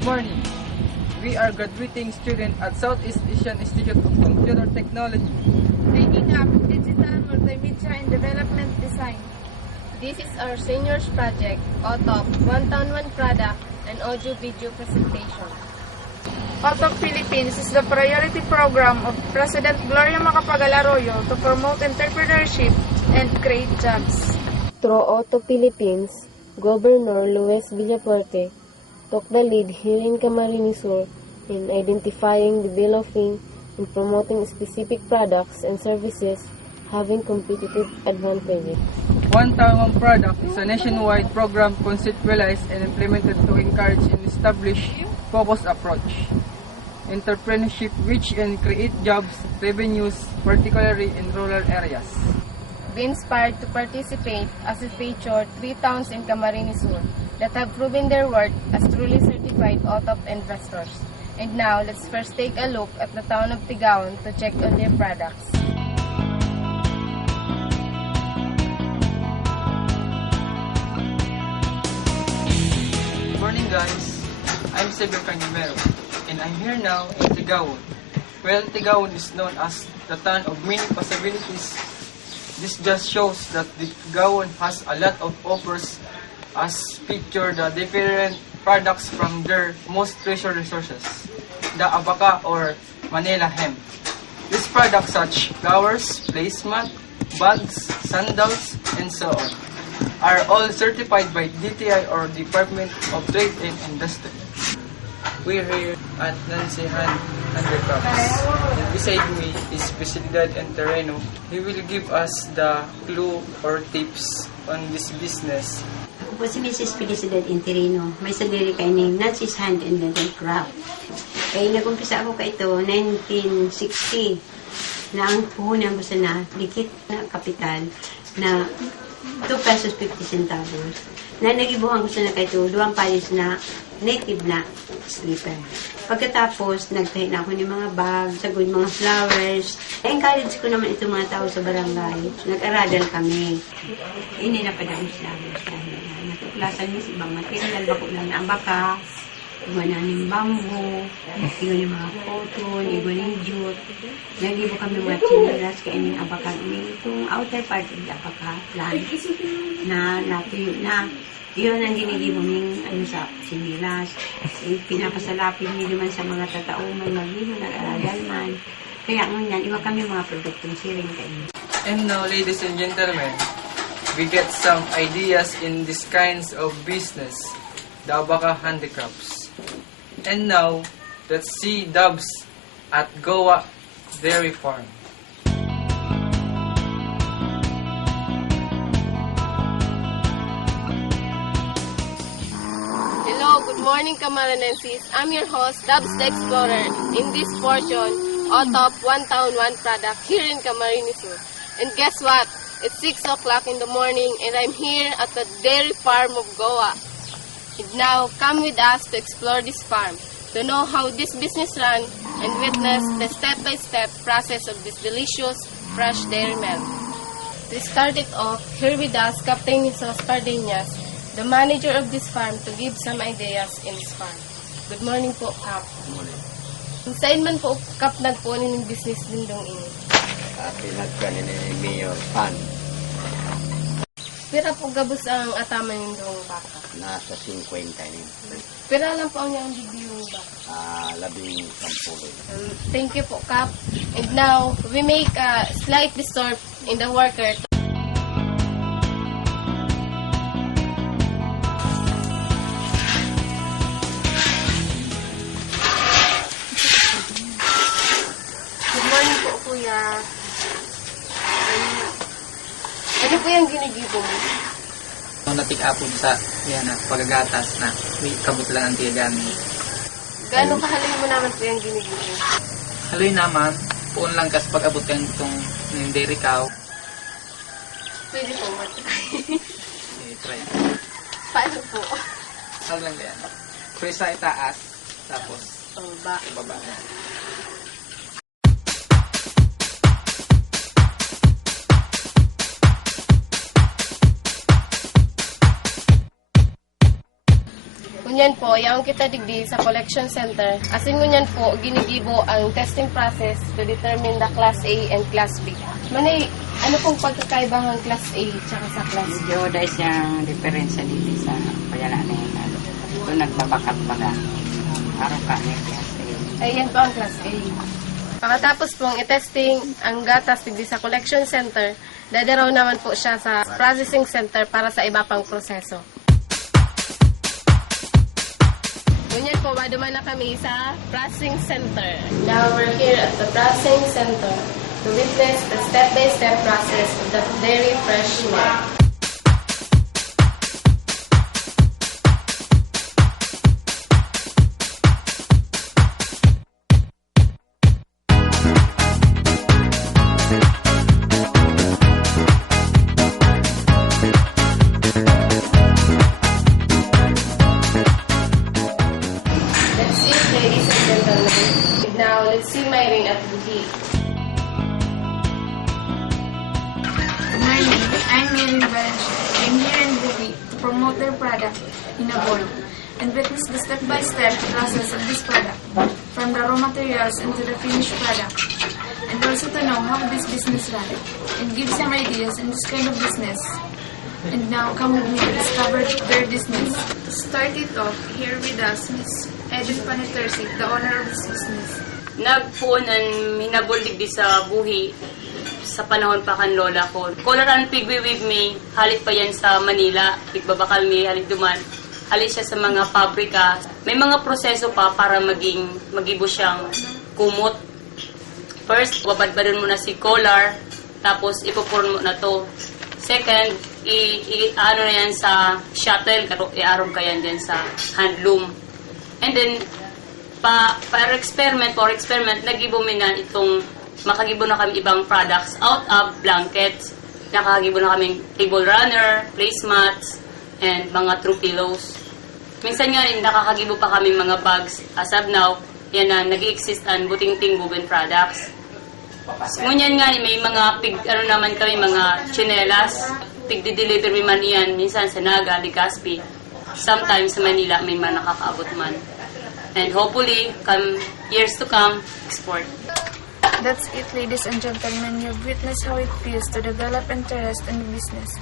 Good morning. We are graduating students at Southeast Asian Institute of Computer Technology. Taking up digital multimedia and development design. This is our seniors project, OTOP, One Town One Product, and audio-video presentation. OTOP Philippines is the priority program of President Gloria Macapagal Arroyo to promote entrepreneurship and create jobs. Through OTOP Philippines, Governor Luis Villafuerte took the lead here in Camarines Sur in identifying, developing, and promoting specific products and services having competitive advantages. One Town One Product is a nationwide program conceptualized and implemented to encourage and establish focused approach, entrepreneurship, which and create jobs, revenues, particularly in rural areas. Be inspired to participate as it featured 3 towns in Camarines Sur that have proven their worth as truly certified OTOP investors. And now, let's first take a look at the town of Tigaon to check on their products. Good morning guys, I'm Xavier Canimero and I'm here now in Tigaon. Well, Tigaon is known as the town of many possibilities. This just shows that Tigaon has a lot of offers as feature the different products from their most treasured resources, the abaca or Manila hemp. These products such flowers, placemat, bags, sandals, and so on are all certified by DTI or Department of Trade and Industry. We're here at Nancy Handicrafts. And beside me is Presidad and Terreno. He will give us the clue or tips on this business. Ako po si Mrs. Felicidad Interino. May sadiri kay name Nancy's Hand and Handicraft. Kaya nag-umpisa ako ka ito 1960 na ang puhunan ko sa na likit na kapital na 2 pesos 50 centavos. Na nagibuhan ko sa na ito 2 palis na native na slipper. Pagkatapos, nagtahi na ako ng mga bag, sagod mga flowers. Na-encourage ko naman itong mga tao sa barangay. Nag-aradal kami. Hindi na pa dahil flowers. Natuklasan niya sa ibang material, bako lang na abaka, iwan na ng bamboo, iwan ng mga cotton, iwan ng jute. Nagibo kami mga chinilas, kainin abaka. Itong outer part of the abaka plant na natuyo na. Iyon ang ginigibong yung sa sinilas. Pinapasalapin niyo naman sa mga tatao man magliho, nag-aradal man. Kaya ngayon, iba kami mga produktong siring kayo. And now, ladies and gentlemen, we get some ideas in these kinds of business, the Abaca Handicrafts. And now, let's see Dubs at Goa Dairy Farm. Good morning, Camarines. I'm your host, Dubs the Explorer. In this portion, OTOP One Town One Product here in Camarines Sur. And guess what? It's 6 o'clock in the morning and I'm here at the dairy farm of Goa. And now, come with us to explore this farm, to know how this business runs and witness the step-by-step process of this delicious, fresh dairy milk. To start it off, here with us, Captain Nisos Cardenas, the manager of this farm, to give some ideas in this farm. Good morning po, Kap. Good morning. Saan man po, Kap, nagpo ng business din dong ini? Pinagkanin ni Mayor Pan. Pira po gabos ang ataman yung dong baka. Nasa 50 ni. Pira lang po ang yung yung baka. 10. Thank you po, Kap. And now, we make a slight disturb in the worker. Good morning po, Kuya. Ano po yung ginigibo mo? Natik-apod sa yan, pagagatas na may kabut lang ang tiyagan. Gano'ng kahaloy mo naman po yung ginigibo mo? Haloy naman, puon lang kas pag-abot kang itong dairy cow. Pwede po, Try. paano po? Haloy lang yan. Press sa itaas, tapos Baba. baba. Ngunyan po, yaong kita digdi sa collection center. Asin ngunyan po, ginigibo ang testing process to determine the Class A and Class B. Manay, ano pong pagkakaiba ng Class A tsaka sa Class B? Medyo dahil siyang diferensya dito sa payala na yun. Ito nagbabakat pala. Araw ka na Class A. Ayan po ang Class A. Pagkatapos pong i-testing ang gatas digdi sa collection center, dadaraw naman po siya sa processing center para sa iba pang proseso. Ngunyan po, maduman na kami sa processing center. Now we're here at the processing center to witness the step-by-step process of the dairy fresh milk. Ladies and gentlemen, now let's see Myring at Buhi. Good morning, I'm Mary Valencia. I'm here in Buhi to promote their product, Inabol, and witness the step-by-step process of this product, from the raw materials into the finished product, and also to know how this business runs, and give some ideas in this kind of business. And now, come with me to discover their business. To start it off, here with us, Miss Edith Panitersi, the owner of this business. Nagpuon ang hinabol digdi sa buhi sa panahon pa kan lola ko. Kolaran pigwiwig mi, halit pa yan sa Manila, pigbabakal mi, halit duman. Halit siya sa mga pabrika. May mga proseso pa para magibo siyang kumot. First, babadbarin mo na si collar, tapos ipupurn mo na to. Second, ano na yan sa shuttle, i-arom ka yan din sa handloom. And then, para experiment, nagibo mi na itong, makagibo na kami ibang products out of blankets. Nakagibo na kami table runner, placemats, and mga throw pillows. Minsan nga rin, nakakagibo pa kami mga bags. As of now, yan na, nag-i-exist ang buting-ting woven products. Ngunyan nga, may mga naman kami, mga chinelas. Pig-deliver mi man iyan, minsan sa Naga, Legazpi. Sometimes sa Manila, may man nakakaabot man. And hopefully, years to come, export. That's it, ladies and gentlemen. You've witnessed how it feels to develop interest in the business.